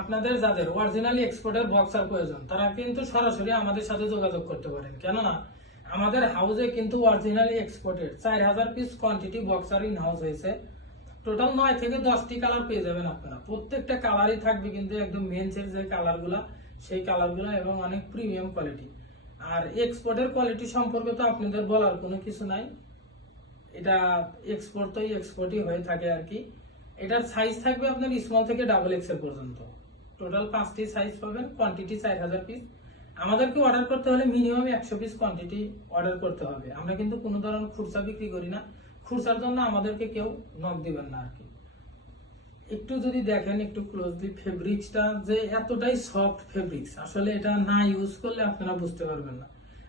আপনাদের যাদের অরিজিনালি এক্সপোর্টের বক্সার প্রয়োজন তারা কিন্তু সরাসরি আমাদের সাথে যোগাযোগ করতে পারেন। কেননা আমাদের হাউসে কিন্তু originally exported 4000 piece quantity boxer in house হয়েছে। টোটাল 9 থেকে 10টি কালার পেয়ে যাবেন আপনারা। প্রত্যেকটা কালারই থাকবে কিন্তু একদম মেন্সের যে কালারগুলা সেই কালারগুলা এবং অনেক প্রিমিয়াম কোয়ালিটি। আর এক্সপোর্টের কোয়ালিটি সম্পর্কে তো আপনাদের বলার কোনো কিছু নাই, এটা এক্সপোর্ট তো এক্সপোর্টই হয়ে থাকে আর কি। এটার সাইজ থাকবে আপনার স্মল থেকে ডাবল এক্সেল পর্যন্ত। টোটাল 5টি সাইজ পাবেন, কোয়ান্টিটি 4000 পিস। আমাদেরকে অর্ডার করতে হলে মিনিমাম 100 পিস কোয়ান্টিটি অর্ডার করতে হবে। আমরা কিন্তু কোনো ধরনের খুচরা বিক্রি করি না, খুচরার জন্য আমাদেরকে কেউ নক দিবেন না আর কি। একটু যদি দেখেন একটু ক্লোজলি, ফেব্রিক্সটা যে এতটাই সফট ফেব্রিক্স, আসলে এটা না ইউজ করলে আপনারা বুঝতে পারবেন না।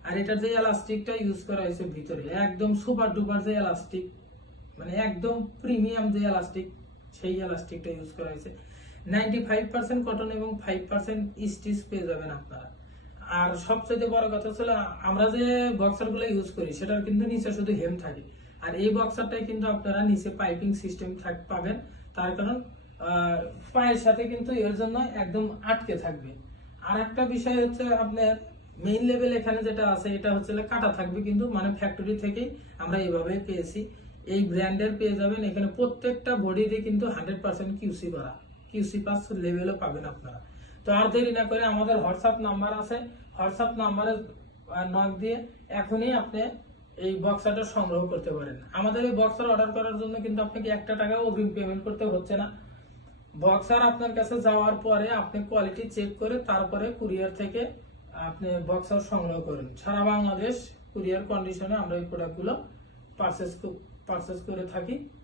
আর এটার যে এলাস্টিকটা ইউজ করা হয়েছে ভিতরে একদম সুপার ডুপার যে এলাস্টিক, মানে একদম প্রিমিয়াম যে এলাস্টিক, সেই এলাস্টিকটা ইউজ করা হয়েছে। 95% কটন এবং 5% স্টিচ পেয়ে যাবেন আপনারা। আর সবচেয়ে বড় কথা ছিল, আমরা যে বক্সার গুলো ইউজ করি সেটার কিন্তু নিচে শুধু হেম থাকে, আর এই বক্সারটাই কিন্তু আপনারা নিচে পাইপিং সিস্টেম পাবেন। তার কারণ পায়ের সাথে কিন্তু এর জন্য একদম আটকে থাকবে। আর একটা বিষয় হচ্ছে আপনার মেইন লেভেল এখানে যেটা আছে এটা হচ্ছে কাটা থাকবে, কিন্তু মানে ফ্যাক্টরি থেকেই আমরা এইভাবে পেয়েছি। এই ব্র্যান্ডের পেয়ে যাবেন। এখানে প্রত্যেকটা বডিতে কিন্তু 100% কিউসি করা, কিউসি পাস লেভেলও পাবেন আপনারা। তো আর দেরি না করে আমাদের হোয়াটসঅ্যাপ নাম্বার আছে, হোয়াটসঅ্যাপ নাম্বারে নক দিয়ে এখনই আপনি এই বক্সারটা সংগ্রহ করতে পারেন। আমাদের এই বক্সার অর্ডার করার জন্য কিন্তু আপনাকে 1 টাকা অগ্রিম পেমেন্ট করতে হচ্ছে না। বক্সার আপনার কাছে যাওয়ার পরে আপনি কোয়ালিটি চেক করে তারপরে কুরিয়ার থেকে আপনি বক্সার সংগ্রহ করেন। সারা বাংলাদেশ কুরিয়ার কন্ডিশনে আমরা এই প্রোডাক্টগুলো পারচেস করে থাকি।